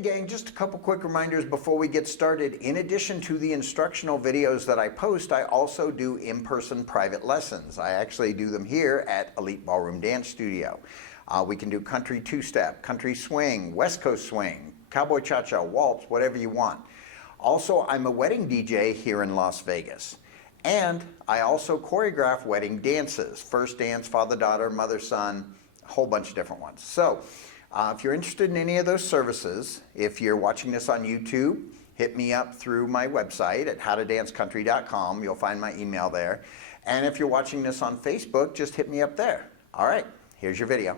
Hey gang, just a couple quick reminders before we get started. In addition to the instructional videos that I post, I also do in-person private lessons. I actually do them here at Elite Ballroom Dance Studio. We can do country two-step, country swing, West Coast swing, cowboy cha-cha, waltz, whatever you want. Also, I'm a wedding DJ here in Las Vegas. And I also choreograph wedding dances, first dance, father-daughter, mother-son, a whole bunch of different ones. So, if you're interested in any of those services, if you're watching this on YouTube, hit me up through my website at howtodancecountry.com. You'll find my email there. And if you're watching this on Facebook, just hit me up there. All right, here's your video.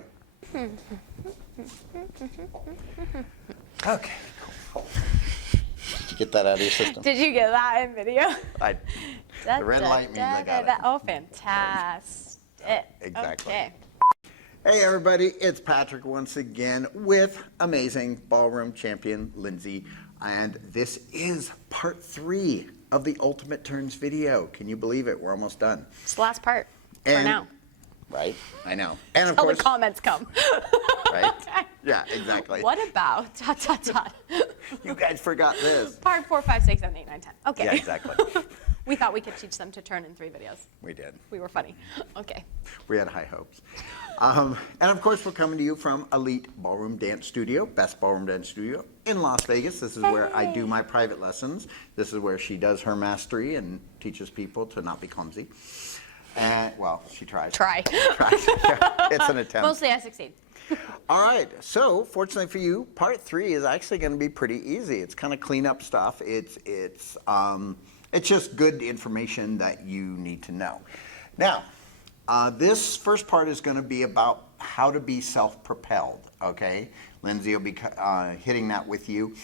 Okay, cool. Did you get that out of your system? Did you get that in video? The red light means I got it. Oh, fantastic. Exactly. Okay. Hey everybody, it's Patrick once again with amazing ballroom champion Lindsay, and this is part 3 of the Ultimate Turns video. Can you believe it? We're almost done. It's the last part for now. Right, I know. And of Till course, the comments come. Right? Yeah, exactly. What about dot dot dot? You guys forgot this. Part 4, 5, 6, 7, 8, 9, 10. Okay. Yeah, exactly. We thought we could teach them to turn in 3 videos. We did. We were funny. Okay. We had high hopes. And of course, we're coming to you from Elite Ballroom Dance Studio, best ballroom dance studio in Las Vegas. This is where I do my private lessons. This is where she does her mastery and teaches people to not be clumsy. And, well, she tries. Try. Tries. Yeah, it's an attempt. Mostly I succeed. All right, so fortunately for you, part 3 is actually going to be pretty easy. It's kind of cleanup stuff. It's just good information that you need to know. Now, this first part is going to be about how to be self-propelled, okay? Lindsay will be hitting that with you.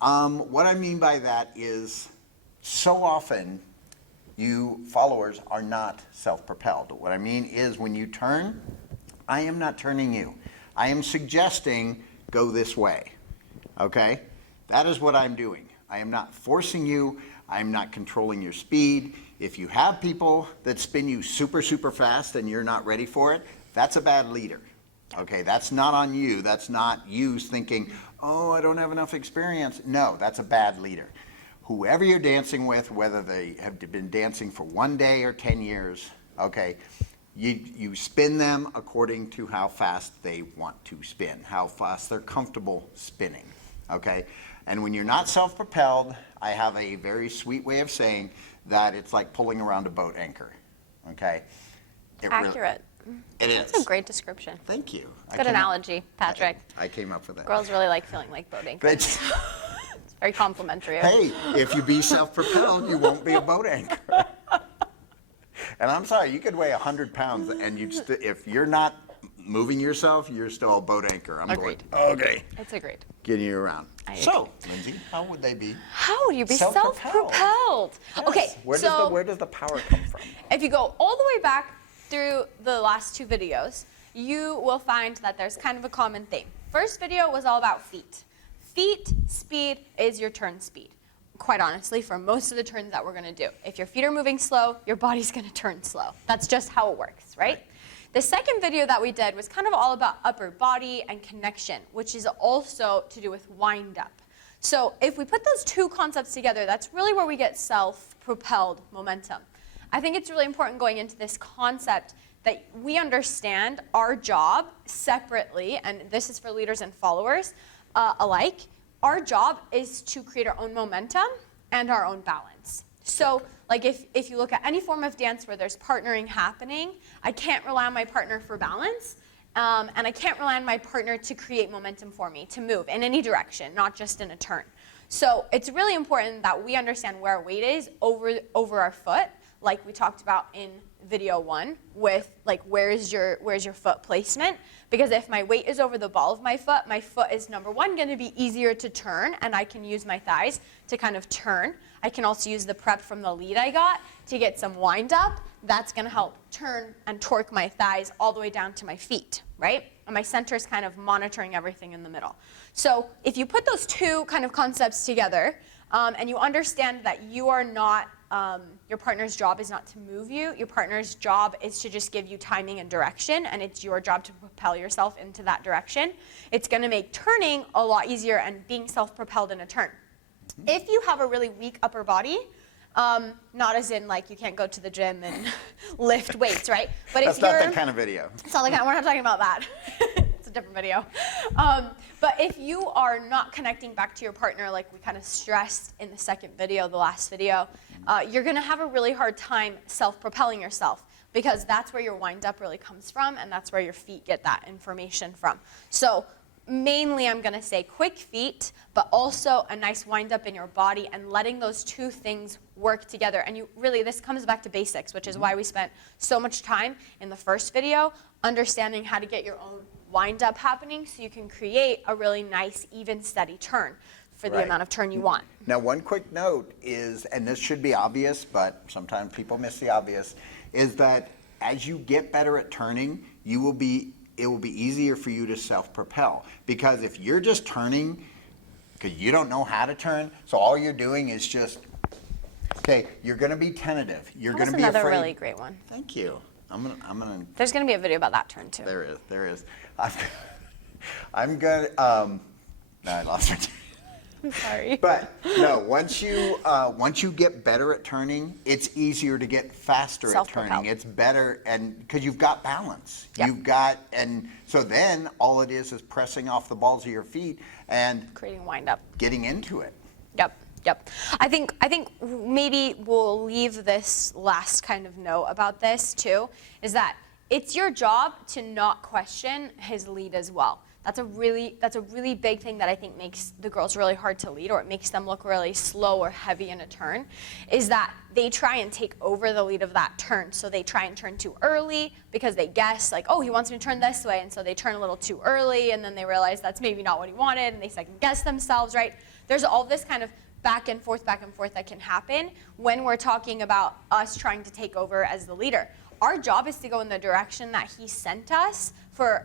What I mean by that is so often you followers are not self-propelled. What I mean is when you turn, I am not turning you. I am suggesting go this way, okay? That is what I'm doing. I am not forcing you. I am not controlling your speed. If you have people that spin you super, super fast and you're not ready for it, that's a bad leader, okay? That's not on you. That's not you thinking, oh, I don't have enough experience. No, that's a bad leader. Whoever you're dancing with, whether they have been dancing for 1 day or 10 years, okay, you spin them according to how fast they want to spin, how fast they're comfortable spinning, okay? And when you're not self-propelled, I have a very sweet way of saying that it's like pulling around a boat anchor, okay? Accurate. It is. That's a great description. Thank you. Good analogy, Patrick. I came up with that. Girls really like feeling like boat anchors. It's very complimentary. Hey, if you be self-propelled, you won't be a boat anchor. And I'm sorry, you could weigh 100 pounds, and if you're not moving yourself, you're still a boat anchor. I'm Agreed. going, okay. It's agreed. Getting you around. So, Lindsay, how would they be? How would you be Self-propelled. self-propelled? Yes. Okay, Where does the power come from? If you go all the way back through the last 2 videos, you will find that there's kind of a common theme. First video was all about feet. Feet speed is your turn speed. Quite honestly, for most of the turns that we're going to do. If your feet are moving slow, your body's going to turn slow. That's just how it works, right? The second video that we did was kind of all about upper body and connection, which is also to do with wind up. So if we put those 2 concepts together, that's really where we get self-propelled momentum. I think it's really important going into this concept that we understand our job separately, and this is for leaders and followers alike. Our job is to create our own momentum and our own balance. So like if you look at any form of dance where there's partnering happening, I can't rely on my partner for balance, and I can't rely on my partner to create momentum for me, to move in any direction, not just in a turn. So it's really important that we understand where our weight is over our foot, like we talked about in video 1 with like where's your foot placement, because if my weight is over the ball of my foot is number 1 going to be easier to turn, and I can use my thighs to kind of turn. I can also use the prep from the lead I got to get some wind up. That's going to help turn and torque my thighs all the way down to my feet, right? And my center is kind of monitoring everything in the middle. So if you put those 2 kind of concepts together, and you understand that you are not your partner's job is not to move you. Your partner's job is to just give you timing and direction, and it's your job to propel yourself into that direction. It's going to make turning a lot easier and being self-propelled in a turn. If you have a really weak upper body, not as in like you can't go to the gym and lift weights, right? But That's if not you're, that kind of video. it's not like that. We're not talking about that. It's a different video. But if you are not connecting back to your partner, like we kind of stressed in the second video, the last video, you're going to have a really hard time self-propelling yourself, because that's where your wind-up really comes from, and that's where your feet get that information from. So mainly I'm going to say quick feet, but also a nice wind-up in your body, and letting those two things work together. And you really, this comes back to basics, which is why we spent so much time in the first video understanding how to get your own wind-up happening so you can create a really nice, even, steady turn for the Right. amount of turn you want. Now, one quick note is, and this should be obvious, but sometimes people miss the obvious, is that as you get better at turning, it will be easier for you to self-propel. Because if you're just turning, because you don't know how to turn, so all you're doing is just, okay, you're going to be tentative. You're That going was to be another afraid. really great one. Thank you. I'm gonna. There's going to be a video about that turn too. There is. I'm gonna. No, I lost my. I'm sorry. But no, once you get better at turning, it's easier to get faster at Self-propelled. turning. It's better, and because you've got balance, Yep. and so then all it is pressing off the balls of your feet and Creating wind-up. getting into it. Yep. I think maybe we'll leave this last kind of note about this too, is that it's your job to not question his lead as well. That's a really big thing that I think makes the girls really hard to lead, or it makes them look really slow or heavy in a turn, is that they try and take over the lead of that turn. So they try and turn too early because they guess like, oh, he wants me to turn this way, and so they turn a little too early, and then they realize that's maybe not what he wanted, and they second guess themselves, right? There's all this kind of back and forth that can happen when we're talking about us trying to take over as the leader. Our job is to go in the direction that he sent us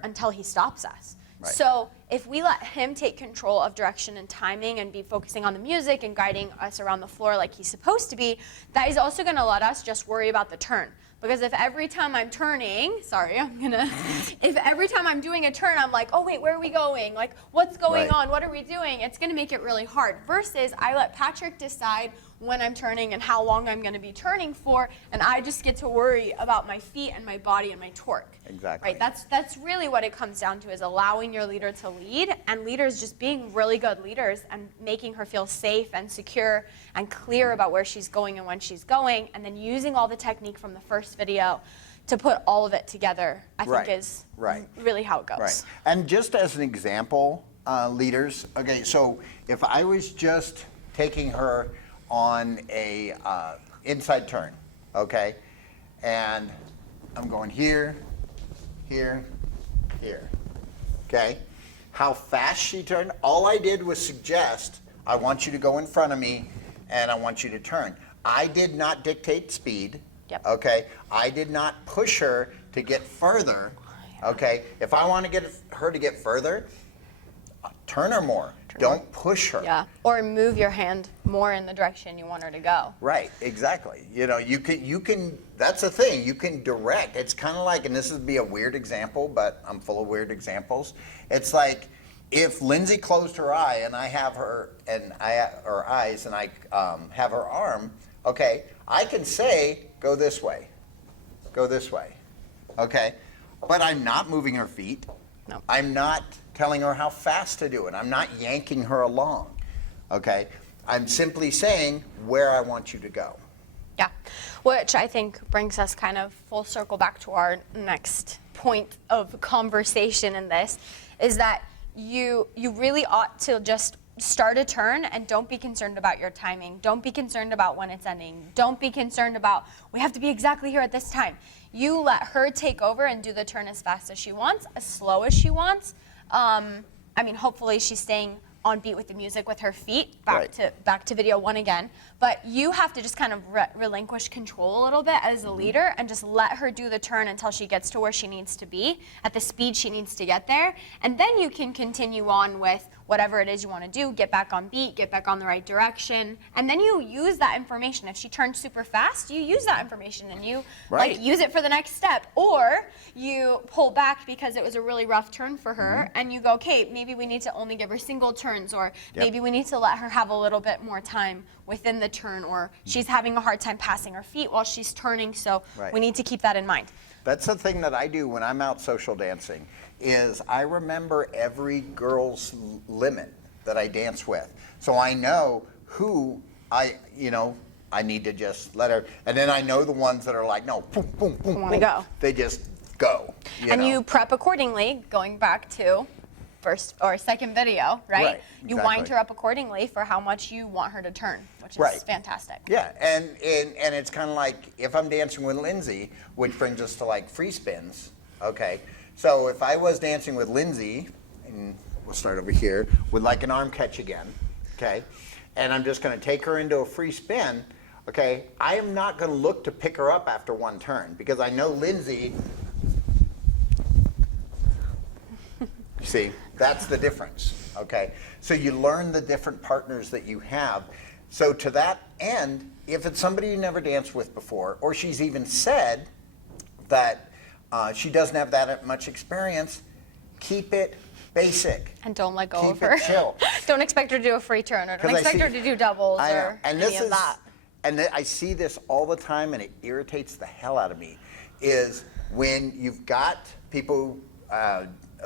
until he stops us. Right. So if we let him take control of direction and timing and be focusing on the music and guiding us around the floor like he's supposed to be, that is also going to let us just worry about the turn. Because if every time I'm turning, if every time I'm doing a turn, I'm like, oh wait, where are we going? Like, what's going Right. on? What are we doing? It's gonna make it really hard. Versus I let Patrick decide when I'm turning and how long I'm gonna be turning for, and I just get to worry about my feet and my body and my torque. Exactly. Right, that's really what it comes down to, is allowing your leader to lead, and leaders just being really good leaders and making her feel safe and secure and clear about where she's going and when she's going, and then using all the technique from the first video to put all of it together, I Right, think is right. really how it goes. Right. And just as an example, leaders, okay, so if I was just taking her on a inside turn, okay, and I'm going here, here, here, okay, how fast she turned, all I did was suggest, I want you to go in front of me and I want you to turn. I did not dictate speed. Yep. Okay, I did not push her to get further. Okay, if I want to get her to get further, turn her more. Don't push her. Yeah, or move your hand more in the direction you want her to go. Right, exactly. You know, you can. That's the thing. You can direct. It's kind of like, and this would be a weird example, but I'm full of weird examples. It's like if Lindsay closed her eye and I have her eyes and I have her arm. Okay, I can say, go this way, go this way, okay? But I'm not moving her feet. No. I'm not telling her how fast to do it. I'm not yanking her along, okay? I'm simply saying where I want you to go. Yeah, which I think brings us kind of full circle back to our next point of conversation in this, is that you really ought to just start a turn and don't be concerned about your timing. Don't be concerned about when it's ending. Don't be concerned about, we have to be exactly here at this time. You let her take over and do the turn as fast as she wants, as slow as she wants. I mean, hopefully she's staying on beat with the music with her feet, Right. back to video 1 again. But you have to just kind of relinquish control a little bit as a leader and just let her do the turn until she gets to where she needs to be, at the speed she needs to get there. And then you can continue on with whatever it is you want to do, get back on beat, get back on the right direction. And then you use that information. If she turns super fast, you use that information and you Right. like use it for the next step. Or you pull back because it was a really rough turn for her and you go, okay, maybe we need to only give her single turns, or Yep. maybe we need to let her have a little bit more time within the turn, or she's having a hard time passing her feet while she's turning, so Right. we need to keep that in mind. That's the thing that I do when I'm out social dancing, is I remember every girl's limit that I dance with. So I know who I need to just let her, and then I know the ones that are like, no, boom, boom, boom, Wanna boom. go. They just go. And know? you prep accordingly, going back to first or second video, right? Right, You wind exactly. her up accordingly for how much you want her to turn, which is Right. fantastic. Yeah, and it's kind of like if I'm dancing with Lindsay, which brings us to like free spins, okay? So if I was dancing with Lindsay, and we'll start over here, with like an arm catch again, okay? And I'm just gonna take her into a free spin, okay? I am not gonna look to pick her up after one turn, because I know Lindsay, you see, that's the difference, okay? So you learn the different partners that you have. So to that end, if it's somebody you never danced with before, or she's even said that she doesn't have that much experience, keep it basic. And don't let go Keep of her. it chill. Don't expect her to do a free turn, or 'Cause don't I expect see- her to do doubles I know. or And any this of is, that. and I see this all the time, and it irritates the hell out of me, is when you've got people,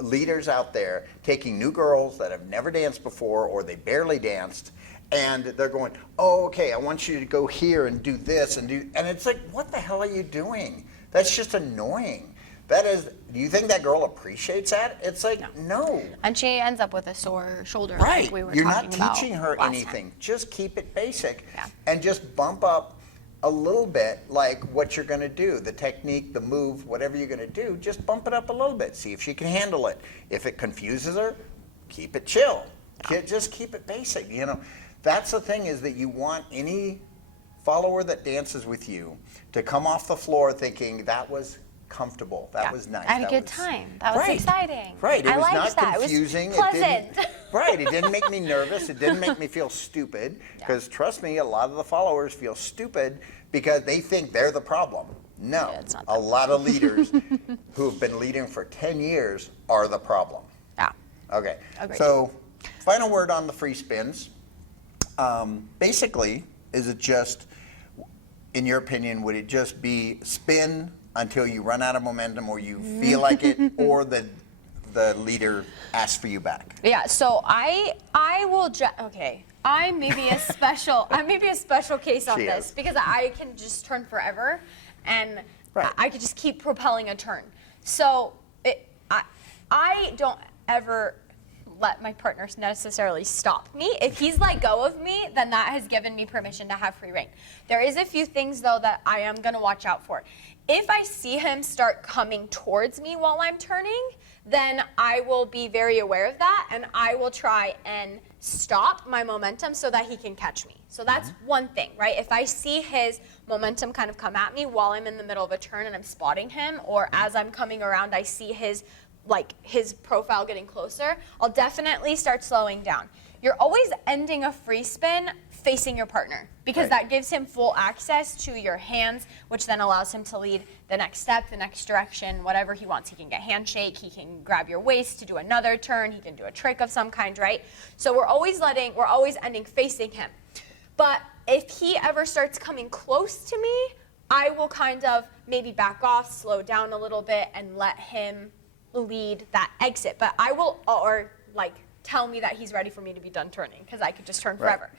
leaders out there taking new girls that have never danced before, or they barely danced, and they're going, oh, okay, I want you to go here and do this and it's like, what the hell are you doing? That's just annoying. That is, do you think that girl appreciates that? It's like, no. And she ends up with a sore shoulder, Right. like we were You're talking not about teaching her last time. anything. Just keep it basic. Yeah. And just bump up a little bit like what you're going to do. The technique, the move, whatever you're going to do, just bump it up a little bit. See if she can handle it. If it confuses her, keep it chill. Just keep it basic. That's the thing, is that you want any follower that dances with you to come off the floor thinking that was comfortable. That Yeah. was nice. I had a that good was, time. That was Right. exciting. Right. It I was liked not that. confusing. It was pleasant. Right. It didn't make me nervous. It didn't make me feel stupid. Because trust me, a lot of the followers feel stupid because they think they're the problem. No. Yeah, it's not a lot of leaders who have been leading for 10 years are the problem. Yeah. Okay. Agreed. So, final word on the free spins. Basically, is it just, in your opinion, would it just be spin until you run out of momentum or you feel like it, or the leader asks for you back? Yeah, so I will okay. I may be a special case on She this is. because I can just turn forever, and Right. I could just keep propelling a turn. So I don't ever let my partners necessarily stop me. If he's let go of me, then that has given me permission to have free reign. There is a few things though that I am gonna watch out for. If I see him start coming towards me while I'm turning, then I will be very aware of that and I will try and stop my momentum so that he can catch me. So that's one thing, right? If I see his momentum kind of come at me while I'm in the middle of a turn and I'm spotting him, or as I'm coming around I see his profile getting closer, I'll definitely start slowing down. You're always ending a free spin facing your partner because Right. that gives him full access to your hands, which then allows him to lead the next step, the next direction, whatever he wants. He can get handshake, he can grab your waist to do another turn, he can do a trick of some kind, right? So we're always ending facing him. But if he ever starts coming close to me, I will kind of maybe back off, slow down a little bit, and let him lead that exit. But I will, or tell me that he's ready for me to be done turning, because I could just turn Right. forever.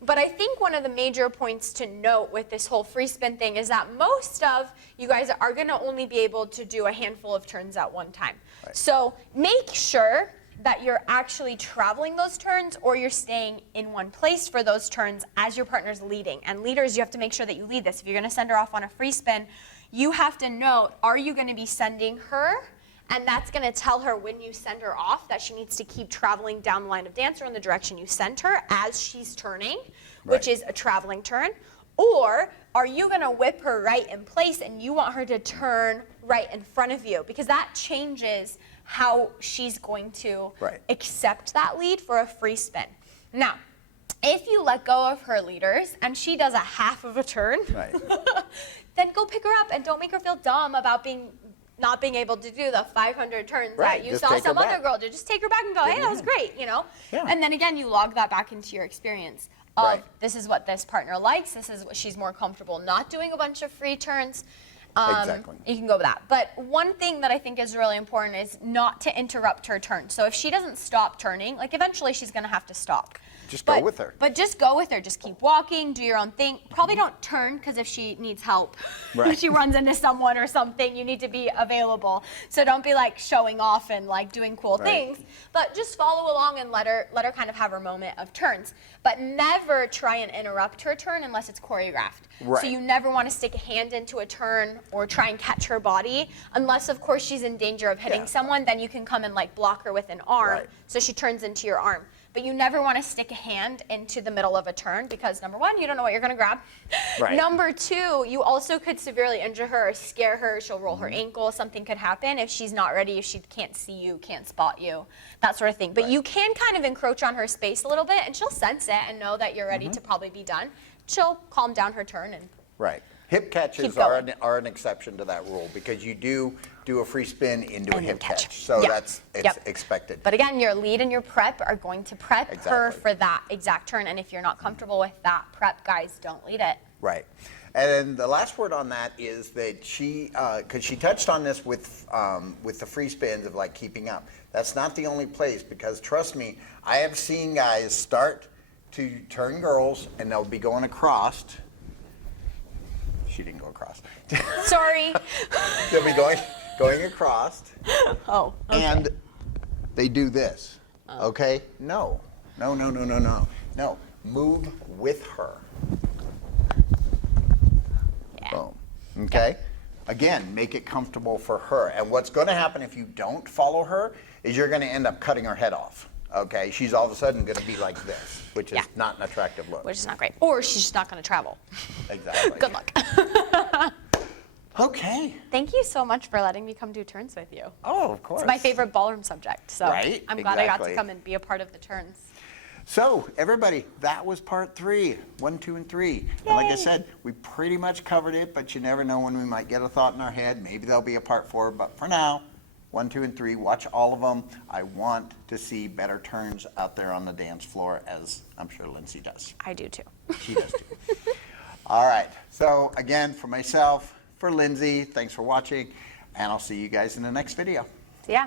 But I think one of the major points to note with this whole free spin thing is that most of you guys are going to only be able to do a handful of turns at one time. Right. So make sure that you're actually traveling those turns or you're staying in one place for those turns as your partner's leading. And leaders, you have to make sure that you lead this. If you're going to send her off on a free spin, you have to know, are you going to be sending her And that's going to tell her when you send her off that she needs to keep traveling down the line of dance or in the direction you sent her as she's turning, which is a traveling turn. Or are you going to whip her right in place and you want her to turn right in front of you? Because that changes how she's going to accept that lead for a free spin. Now, if you let go of her leaders and she does a half of a turn, then go pick her up and don't make her feel dumb about not being able to do the 500 turns that you just saw take some her other back. girl do. Just take her back and go, hey, that was great, you know? Yeah. And then again, you log that back into your experience of this is what this partner likes, this is what she's more comfortable not doing a bunch of free turns. Exactly. You can go with that. But one thing that I think is really important is not to interrupt her turn. So if she doesn't stop turning, like eventually she's going to have to stop. Just go with her. But just go with her. Just keep walking, do your own thing. Probably don't turn, because if she needs help, if she runs into someone or something, you need to be available. So don't be like showing off and like doing cool things, but just follow along and let her kind of have her moment of turns. But never try and interrupt her turn unless it's choreographed. So you never want to stick a hand into a turn or try and catch her body, unless of course she's in danger of hitting someone. Then you can come and like block her with an arm, so she turns into your arm. But you never want to stick a hand into the middle of a turn because number one, you don't know what you're going to grab. Number two, you also could severely injure her or scare her. She'll roll her ankle. Something could happen if she's not ready, if she can't see you, can't spot you, that sort of thing. But you can kind of encroach on her space a little bit, and she'll sense it and know that you're ready to probably be done. She'll calm down her turn and Hip catches are an exception to that rule because you do a free spin into a hip catch. So it's expected. But again, your lead and your prep are going to prep her for that exact turn. And if you're not comfortable with that prep, guys, don't lead it. Right. And then the last word on that is that she, because she touched on this with the free spins of like keeping up. That's not the only place because trust me, I have seen guys start to turn girls and they'll be going across. She didn't go across. Sorry. They'll be going across. And they do this. Okay? No. No. Move with her. Boom. Okay? Again, make it comfortable for her. And what's going to happen if you don't follow her is you're going to end up cutting her head off. Okay? She's all of a sudden going to be like this, which is not an attractive look. Which is not great. Or she's just not going to travel. Exactly. Good luck. Okay. Thank you so much for letting me come do turns with you. Oh, of course. It's my favorite ballroom subject. So I'm glad I got to come and be a part of the turns. So, everybody, that was part 3, 1, 2, and 3. And like I said, we pretty much covered it, but you never know when we might get a thought in our head. Maybe there'll be a part 4, but for now, 1, 2, and 3, watch all of them. I want to see better turns out there on the dance floor, as I'm sure Lindsay does. I do too. She does too. All right. So, again, for myself, for Lindsay, thanks for watching, and I'll see you guys in the next video. See ya.